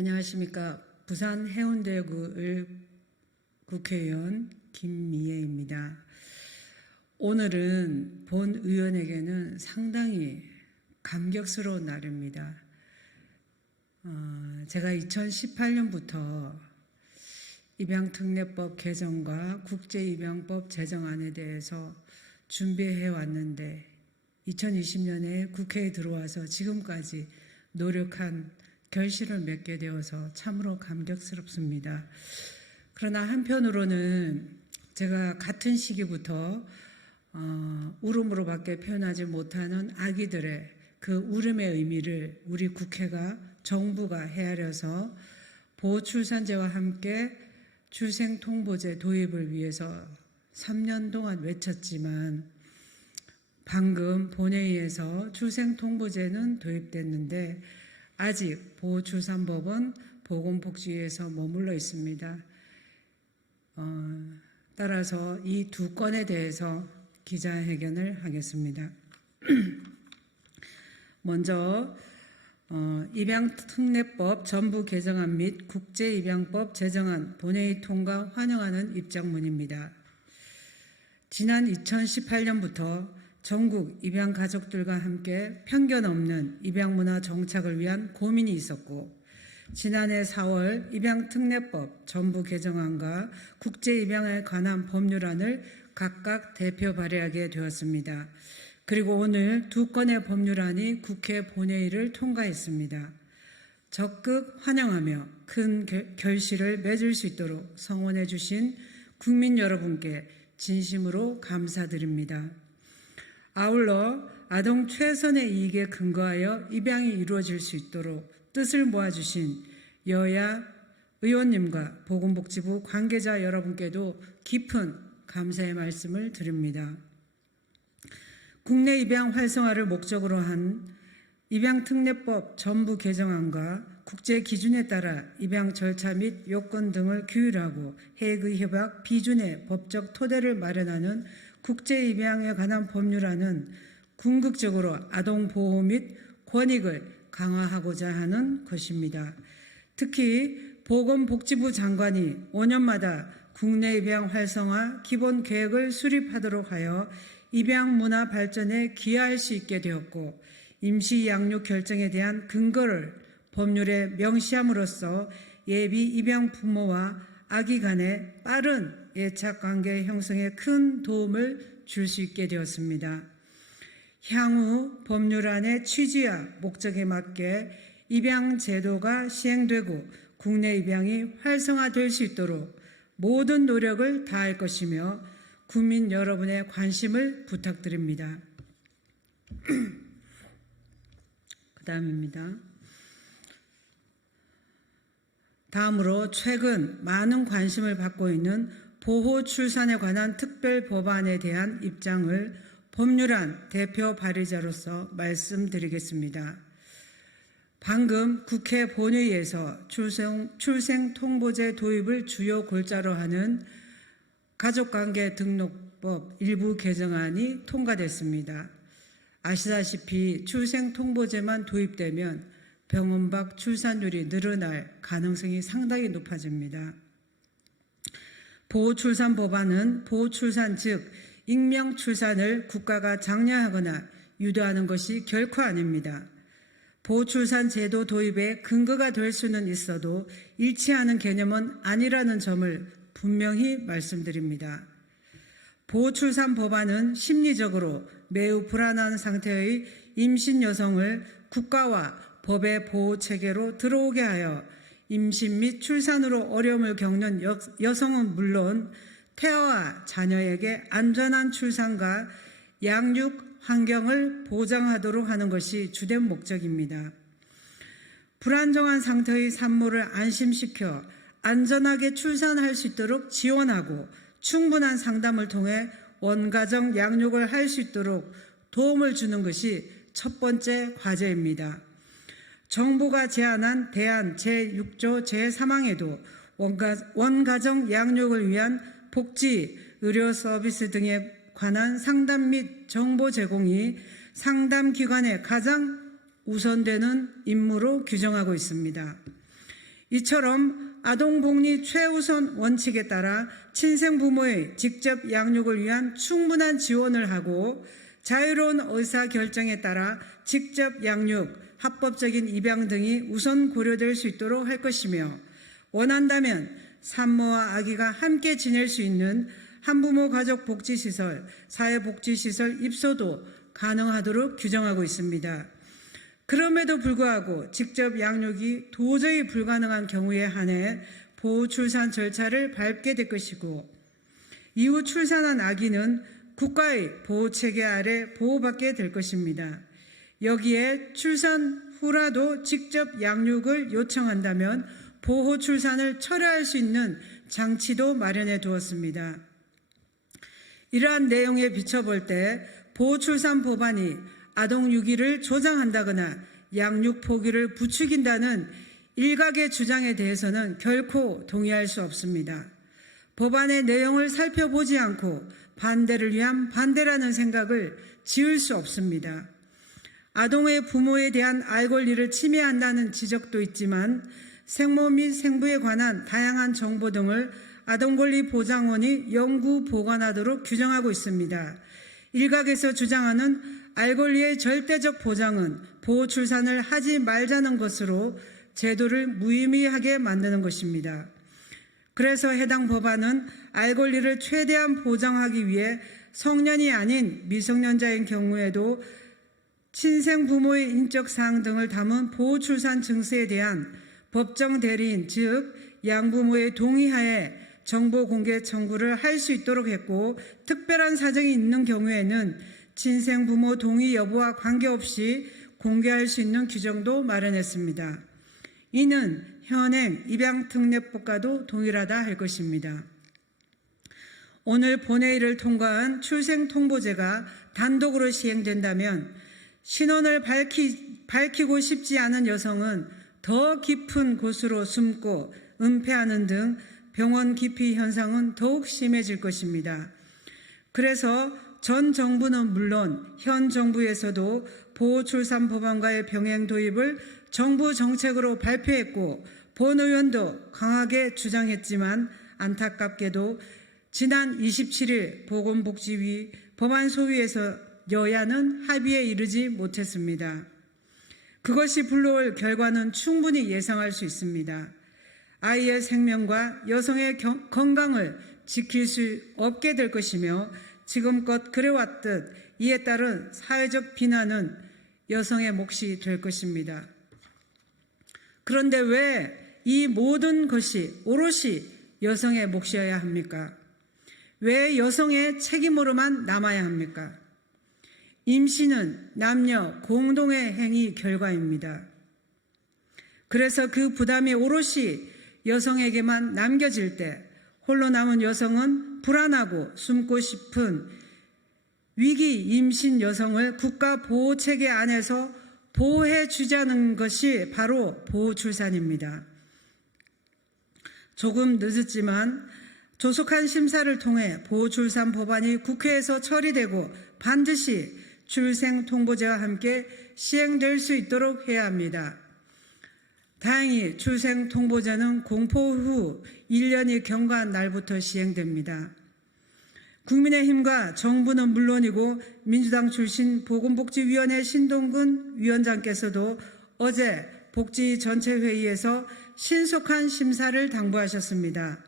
안녕하십니까. 부산 해운대구 국회의원 김미애입니다. 오늘은 본 의원에게는 상당히 감격스러운 날입니다. 제가 2018년부터 입양특례법 개정과 국제입양법 제정안에 대해서 준비해 왔는데 2020년에 국회에 들어와서 지금까지 노력한 결실을 맺게 되어서 참으로 감격스럽습니다. 그러나 한편으로는 제가 같은 시기부터 울음으로밖에 표현하지 못하는 아기들의 그 울음의 의미를 우리 국회가 정부가 헤아려서 보호출산제와 함께 출생통보제 도입을 위해서 3년 동안 외쳤지만 방금 본회의에서 출생통보제는 도입됐는데 아직 보호출산법은 보건복지위에서 머물러 있습니다. 따라서 이 두 건에 대해서 기자회견을 하겠습니다. 먼저 입양특례법 전부 개정안 및 국제입양법 제정안 본회의 통과 환영하는 입장문입니다. 지난 2018년부터 전국 입양 가족들과 함께 편견 없는 입양 문화 정착을 위한 고민이 있었고 지난해 4월 입양특례법 전부 개정안과 국제입양에 관한 법률안을 각각 대표 발의하게 되었습니다. 그리고 오늘 두 건의 법률안이 국회 본회의를 통과했습니다. 적극 환영하며 큰 결실을 맺을 수 있도록 성원해 주신 국민 여러분께 진심으로 감사드립니다. 아울러 아동 최선의 이익에 근거하여 입양이 이루어질 수 있도록 뜻을 모아주신 여야 의원님과 보건복지부 관계자 여러분께도 깊은 감사의 말씀을 드립니다. 국내 입양 활성화를 목적으로 한 입양특례법 전부 개정안과 국제 기준에 따라 입양 절차 및 요건 등을 규율하고 해외 협약 비준의 법적 토대를 마련하는 국제 입양에 관한 법률안은 궁극적으로 아동 보호 및 권익을 강화하고자 하는 것입니다. 특히 보건복지부 장관이 5년마다 국내 입양 활성화 기본 계획을 수립하도록 하여 입양 문화 발전에 기여할 수 있게 되었고 임시 양육 결정에 대한 근거를 법률에 명시함으로써 예비 입양 부모와 아기 간의 빠른 애착 관계 형성에 큰 도움을 줄 수 있게 되었습니다. 향후 법률안의 취지와 목적에 맞게 입양 제도가 시행되고 국내 입양이 활성화될 수 있도록 모든 노력을 다할 것이며 국민 여러분의 관심을 부탁드립니다. 그 다음입니다. 다음으로 최근 많은 관심을 받고 있는 보호 출산에 관한 특별 법안에 대한 입장을 법률안 대표 발의자로서 말씀드리겠습니다. 방금 국회 본회의에서 출생통보제 도입을 주요 골자로 하는 가족관계 등록법 일부 개정안이 통과됐습니다. 아시다시피 출생통보제만 도입되면 병원 밖 출산율이 늘어날 가능성이 상당히 높아집니다. 보호출산 법안은 보호출산 즉 익명출산을 국가가 장려하거나 유도하는 것이 결코 아닙니다. 보호출산 제도 도입의 근거가 될 수는 있어도 일치하는 개념은 아니라는 점을 분명히 말씀드립니다. 보호출산 법안은 심리적으로 매우 불안한 상태의 임신 여성을 국가와 법의 보호체계로 들어오게 하여 임신 및 출산으로 어려움을 겪는 여성은 물론 태아와 자녀에게 안전한 출산과 양육 환경을 보장하도록 하는 것이 주된 목적입니다. 불안정한 상태의 산모를 안심시켜 안전하게 출산할 수 있도록 지원하고 충분한 상담을 통해 원가정 양육을 할 수 있도록 도움을 주는 것이 첫 번째 과제입니다. 정부가 제안한 대안 제6조 제3항에도 원가정 양육을 위한 복지, 의료 서비스 등에 관한 상담 및 정보 제공이 상담기관의 가장 우선되는 임무로 규정하고 있습니다. 이처럼 아동복리 최우선 원칙에 따라 친생부모의 직접 양육을 위한 충분한 지원을 하고 자유로운 의사결정에 따라 직접 양육, 합법적인 입양 등이 우선 고려될 수 있도록 할 것이며, 원한다면 산모와 아기가 함께 지낼 수 있는 한부모 가족복지시설, 사회복지시설 입소도 가능하도록 규정하고 있습니다. 그럼에도 불구하고 직접 양육이 도저히 불가능한 경우에 한해 보호출산 절차를 밟게 될 것이고, 이후 출산한 아기는 국가의 보호체계 아래 보호받게 될 것입니다. 여기에 출산 후라도 직접 양육을 요청한다면 보호 출산을 철회할 수 있는 장치도 마련해 두었습니다. 이러한 내용에 비춰볼 때 보호출산 법안이 아동 유기를 조장한다거나 양육 포기를 부추긴다는 일각의 주장에 대해서는 결코 동의할 수 없습니다. 법안의 내용을 살펴보지 않고 반대를 위한 반대라는 생각을 지을 수 없습니다. 아동의 부모에 대한 알 권리를 침해한다는 지적도 있지만 생모 및 생부에 관한 다양한 정보 등을 아동권리보장원이 영구 보관하도록 규정하고 있습니다. 일각에서 주장하는 알 권리의 절대적 보장은 보호출산을 하지 말자는 것으로 제도를 무의미하게 만드는 것입니다. 그래서 해당 법안은 알 권리를 최대한 보장하기 위해 성년이 아닌 미성년자인 경우에도 친생부모의 인적사항 등을 담은 보호출산 증서에 대한 법정 대리인, 즉 양부모의 동의하에 정보 공개 청구를 할 수 있도록 했고, 특별한 사정이 있는 경우에는 친생부모 동의 여부와 관계없이 공개할 수 있는 규정도 마련했습니다. 이는 현행 입양특례법과도 동일하다 할 것입니다. 오늘 본회의를 통과한 출생통보제가 단독으로 시행된다면 신원을 밝히고 싶지 않은 여성은 더 깊은 곳으로 숨고 은폐하는 등 병원 기피 현상은 더욱 심해질 것입니다. 그래서 전 정부는 물론 현 정부에서도 보호출산 법안과의 병행 도입을 정부 정책으로 발표했고 본 의원도 강하게 주장했지만 안타깝게도 지난 27일 보건복지위 법안 소위에서 여야는 합의에 이르지 못했습니다. 그것이 불러올 결과는 충분히 예상할 수 있습니다. 아이의 생명과 여성의 건강을 지킬 수 없게 될 것이며 지금껏 그래왔듯 이에 따른 사회적 비난은 여성의 몫이 될 것입니다. 그런데 왜 이 모든 것이 오롯이 여성의 몫이어야 합니까? 왜 여성의 책임으로만 남아야 합니까? 임신은 남녀 공동의 행위 결과입니다. 그래서 그 부담이 오롯이 여성에게만 남겨질 때 홀로 남은 여성은 불안하고 숨고 싶은 위기 임신 여성을 국가 보호체계 안에서 보호해 주자는 것이 바로 보호출산입니다. 조금 늦었지만 조속한 심사를 통해 보호출산 법안이 국회에서 처리되고 반드시 출생통보제와 함께 시행될 수 있도록 해야 합니다. 다행히 출생통보제는 공포 후 1년이 경과한 날부터 시행됩니다. 국민의힘과 정부는 물론이고 민주당 출신 보건복지위원회 신동근 위원장께서도 어제 복지전체회의에서 신속한 심사를 당부하셨습니다.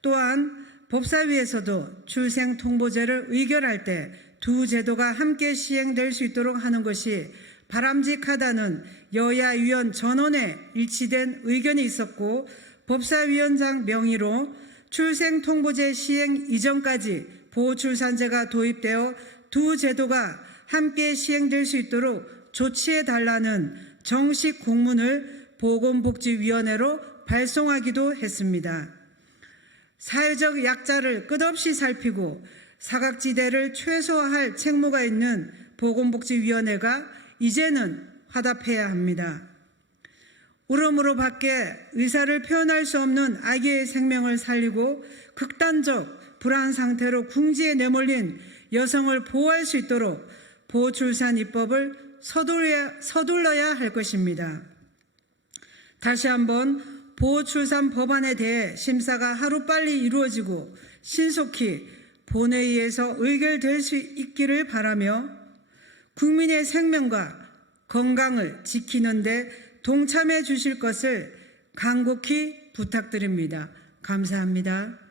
또한 법사위에서도 출생통보제를 의결할 때 두 제도가 함께 시행될 수 있도록 하는 것이 바람직하다는 여야 위원 전원의 일치된 의견이 있었고 법사위원장 명의로 출생통보제 시행 이전까지 보호출산제가 도입되어 두 제도가 함께 시행될 수 있도록 조치해달라는 정식 공문을 보건복지위원회로 발송하기도 했습니다. 사회적 약자를 끝없이 살피고 사각지대를 최소화할 책무가 있는 보건복지위원회가 이제는 화답해야 합니다. 울음으로 밖에 의사를 표현할 수 없는 아기의 생명을 살리고 극단적 불안 상태로 궁지에 내몰린 여성을 보호할 수 있도록 보호출산 입법을 서둘러야 할 것입니다. 다시 한번 보호출산 법안에 대해 심사가 하루빨리 이루어지고 신속히 본회의에서 의결될 수 있기를 바라며 국민의 생명과 건강을 지키는 데 동참해 주실 것을 간곡히 부탁드립니다. 감사합니다.